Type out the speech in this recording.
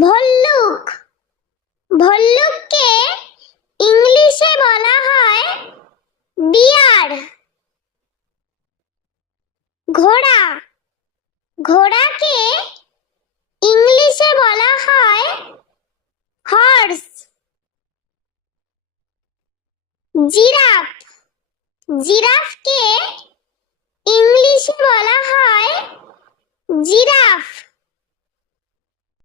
ভল্লুক। ভল্লুককে ইংলিশে বলা হয় বিয়ার। ঘোড়া। ঘোড়াকে ইংলিশে বলা হয় হর্স। জিরাফ। জিরাফকে ইংলিশে বলা হয় জিরাফ।